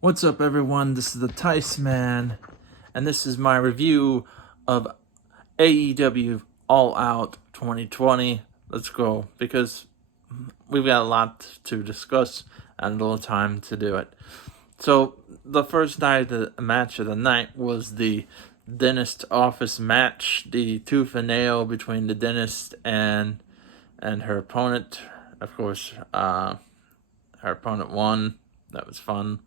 What's up, everyone? This is the Theissman, and this is my review of AEW All Out 2020. Let's go, because we've got a lot to discuss and a little time to do it. So, the first match of the night was the dentist office match, the tooth and nail between the dentist and her opponent. Of course, her opponent won. That was fun.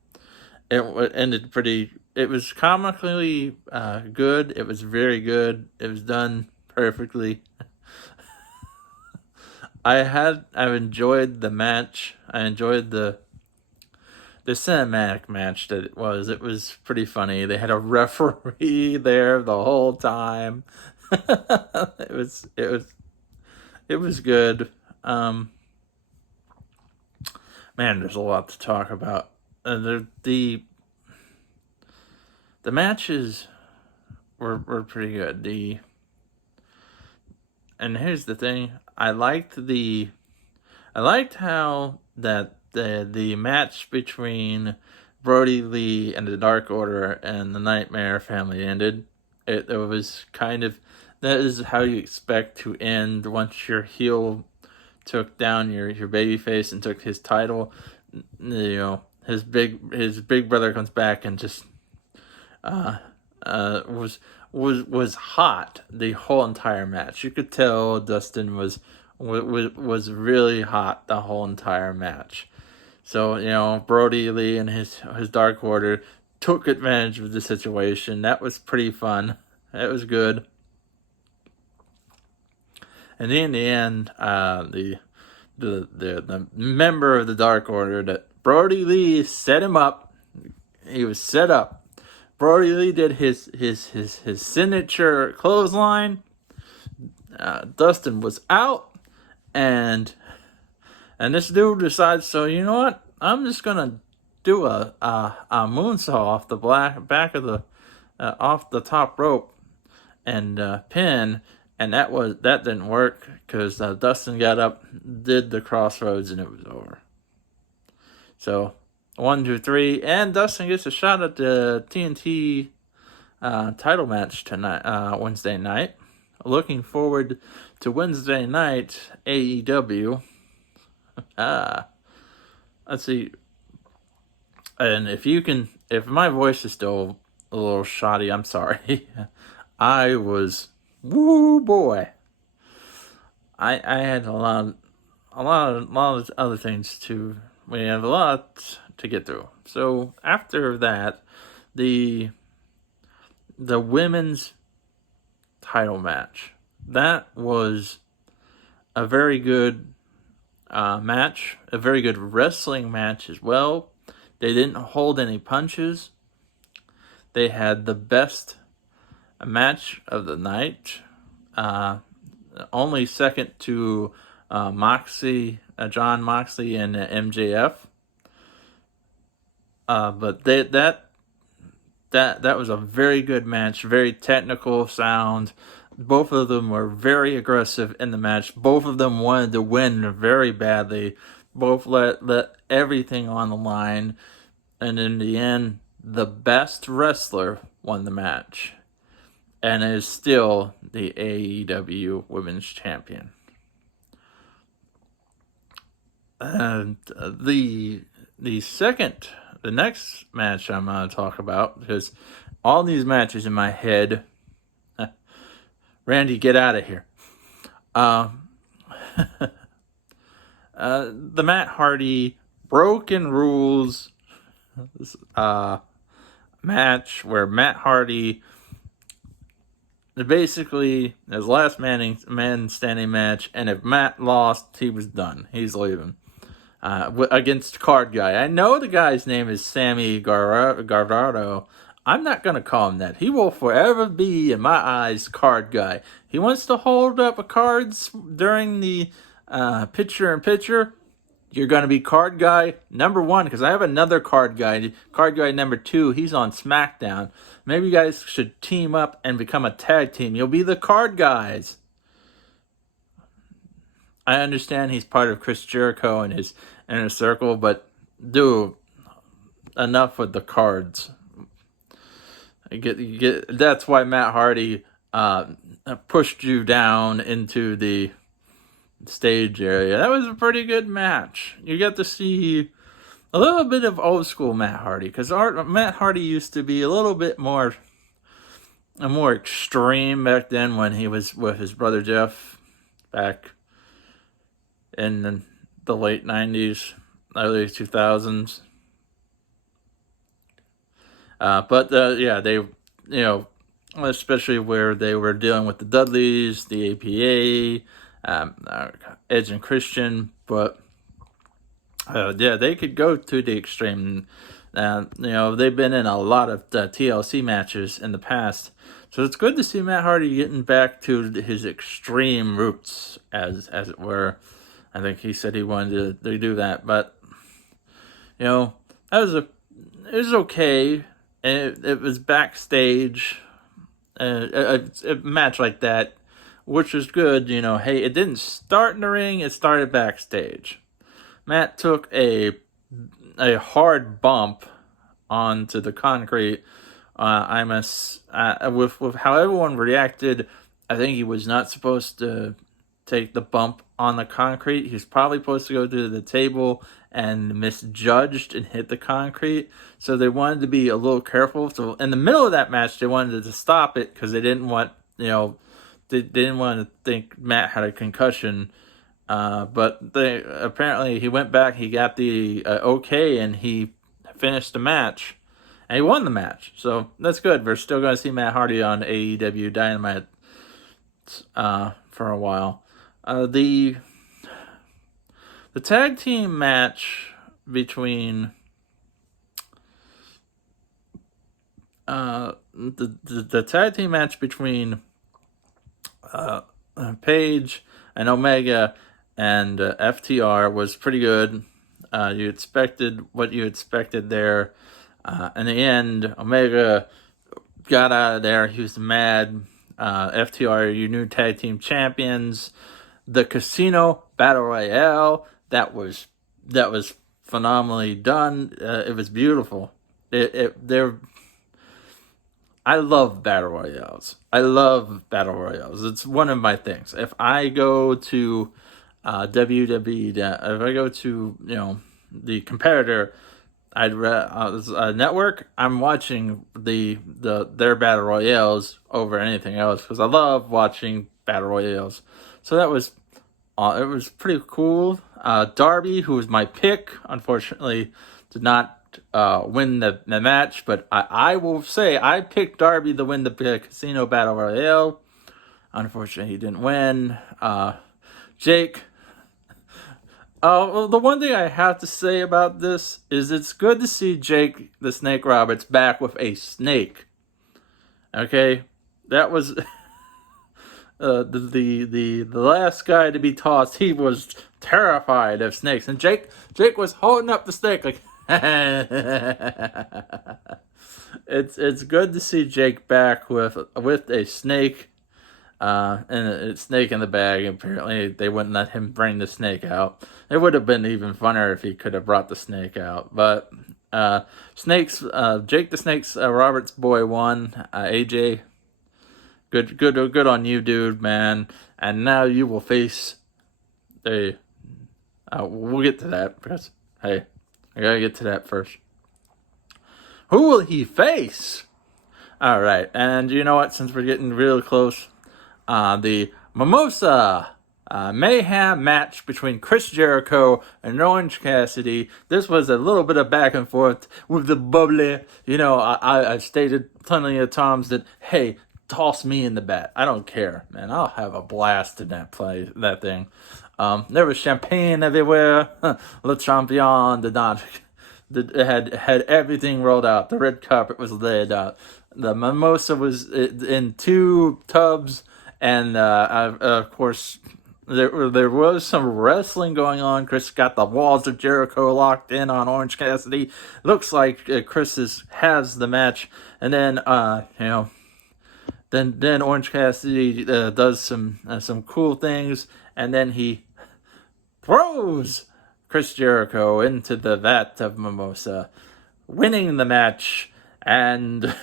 It ended pretty. It was comically good. It was very good. It was done perfectly. I've enjoyed the match. I enjoyed the cinematic match that it was. It was pretty funny. They had a referee there the whole time. It was good. Man, there's a lot to talk about. The matches were pretty good. And here's the thing: I liked how that the match between Brody Lee and the Dark Order and the Nightmare Family ended. It was kind of, that is how you expect to end once your heel took down your babyface and took his title. You know, his big brother comes back and just was hot the whole entire match. You could tell Dustin was really hot the whole entire match. So, you know, Brody Lee and his Dark Order took advantage of the situation. That was pretty fun. It was good. And in the end, the member of the Dark Order that Brody Lee set him up. He was set up. Brody Lee did his signature clothesline. Dustin was out, and this dude decides, so you know what? I'm just gonna do a moonsault off the back of the off the top rope and pin, and that didn't work because Dustin got up, did the crossroads, and it was over. So 1, 2, 3, and Dustin gets a shot at the TNT title match tonight, Wednesday night. Looking forward to Wednesday night AEW. Let's see. And if my voice is still a little shoddy, I'm sorry. Woo boy. I had a lot of other things to. We have a lot to get through. So after that, the women's title match. That was a very good match, a very good wrestling match as well. They didn't hold any punches. They had the best match of the night, only second to Moxley, John Moxley and MJF. But that was a very good match, very technical sound. Both of them were very aggressive in the match. Both of them wanted to win very badly. Both let everything on the line. And in the end, the best wrestler won the match. And is still the AEW Women's Champion. And the next match I'm going to talk about, because all these matches in my head, Randy, get out of here. The Matt Hardy Broken Rules match, where Matt Hardy basically his last man standing match, and if Matt lost, he was done. He's leaving. Against Card Guy. I know the guy's name is Sammy Guevara. I'm not going to call him that. He will forever be, in my eyes, Card Guy. He wants to hold up cards during the picture-in-picture. You're going to be Card Guy number 1, because I have another Card Guy. Card Guy number 2, he's on SmackDown. Maybe you guys should team up and become a tag team. You'll be the Card Guys. I understand he's part of Chris Jericho and his inner circle, but dude, enough with the cards. That's why Matt Hardy pushed you down into the stage area. That was a pretty good match. You got to see a little bit of old school Matt Hardy, because Matt Hardy used to be a little bit more extreme back then when he was with his brother Jeff back in the late 90s, early 2000s. Yeah, they, especially where they were dealing with the Dudleys, the APA, Edge and Christian, but they could go to the extreme. They've been in a lot of TLC matches in the past, so it's good to see Matt Hardy getting back to his extreme roots, as it were. I think he said he wanted to do that, but it was okay. And it was backstage, a match like that, which was good. Hey, it didn't start in the ring; it started backstage. Matt took a hard bump onto the concrete. With how everyone reacted, I think he was not supposed to take the bump on the concrete. He was probably supposed to go to the table and misjudged and hit the concrete. So they wanted to be a little careful. So in the middle of that match, they wanted to stop it because they didn't want, they didn't want to think Matt had a concussion. But apparently he went back, he got the okay, and he finished the match. And he won the match. So that's good. We're still going to see Matt Hardy on AEW Dynamite for a while. The tag team match between the tag team match between Paige and Omega and FTR was pretty good. You expected what you expected there. In the end, Omega got out of there. He was mad. FTR, your new tag team champions. The Casino Battle Royale, that was phenomenally done. It was beautiful. I love battle royales. It's one of my things. If I go to WWE, if I go to the competitor, network, I'm watching their battle royales over anything else because I love watching battle royales. So that was it was pretty cool. Darby, who was my pick, unfortunately did not win the match, but I will say I picked Darby to win the Casino Battle Royale. Unfortunately, he didn't win. Jake. Well, the one thing I have to say about this is it's good to see Jake the Snake Roberts back with a snake. Okay, that was the last guy to be tossed. He was terrified of snakes, and Jake was holding up the snake like. It's good to see Jake back with a snake, and a snake in the bag. Apparently, they wouldn't let him bring the snake out. It would have been even funner if he could have brought the snake out. But snakes, Jake the Snake's Roberts boy won. AJ, good on you, dude, man. And now you will face a. We'll get to that because hey. I gotta get to that first. Who will he face? All right, and you know what? Since we're getting real close, the Mimosa Mayhem match between Chris Jericho and Orange Cassidy. This was a little bit of back and forth with the bubbly. I've stated plenty of times that, hey, toss me in the bat. I don't care, man. I'll have a blast in that thing. There was champagne everywhere. Le Champion did not. Had everything rolled out. The red carpet was laid out. The mimosa was in 2 tubs, and of course there was some wrestling going on. Chris got the walls of Jericho locked in on Orange Cassidy. Looks like Chris has the match, and then Then Orange Cassidy does some cool things, and then he throws Chris Jericho into the vat of mimosa. winning the match, and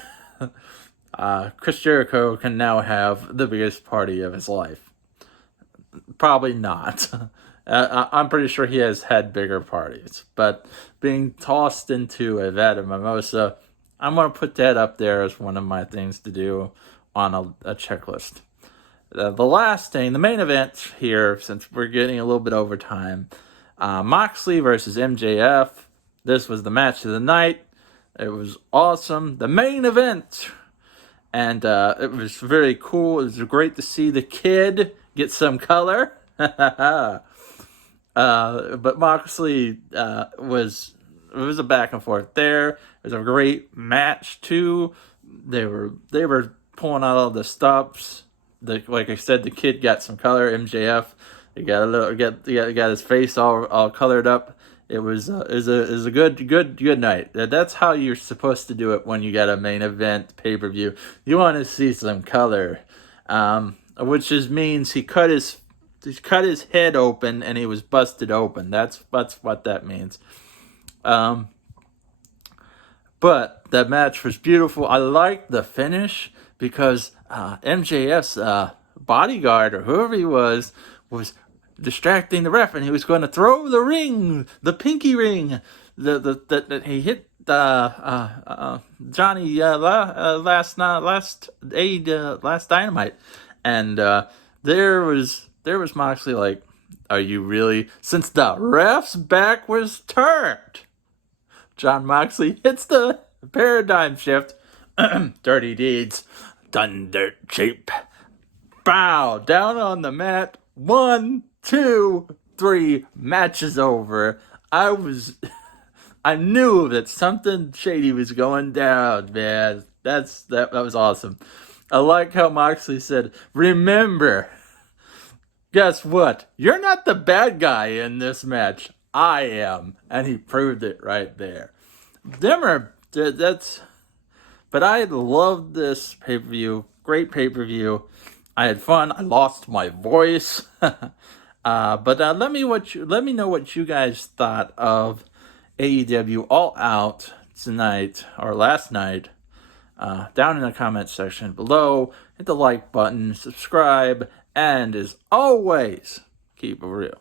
Chris Jericho can now have the biggest party of his life. Probably not. I'm pretty sure he has had bigger parties, but being tossed into a vat of mimosa, I'm going to put that up there as one of my things to do on a checklist. The last thing, the main event here, since we're getting a little bit over time, Moxley versus MJF. This was the match of the night. It was awesome. The main event. And it was very cool. It was great to see the kid get some color. But Moxley it was a back and forth there. It was a great match too. They were pulling out all the stops. Like I said, the kid got some color. MJF, he got his face all colored up. It was a good night. That's how you're supposed to do it when you got a main event pay-per-view. You want to see some color, which just means he cut his head open and he was busted open. That's what that means. But that match was beautiful. I liked the finish because MJF's bodyguard or whoever he was distracting the ref, and he was going to throw the ring, the pinky ring, that he hit Johnny last Dynamite, and there was Moxley like, are you really? Since the ref's back was turned, John Moxley hits the paradigm shift, dirty deeds, done dirt cheap, bow down on the mat. 1, 2, 3, match is over. I knew that something shady was going down, man. That was awesome. I like how Moxley said, remember, guess what? You're not the bad guy in this match. I am. And he proved it right there. But I loved this pay-per-view. Great pay-per-view. I had fun. I lost my voice. But let me know what you guys thought of AEW All Out tonight or last night. Down in the comment section below. Hit the like button, subscribe, and as always, keep it real.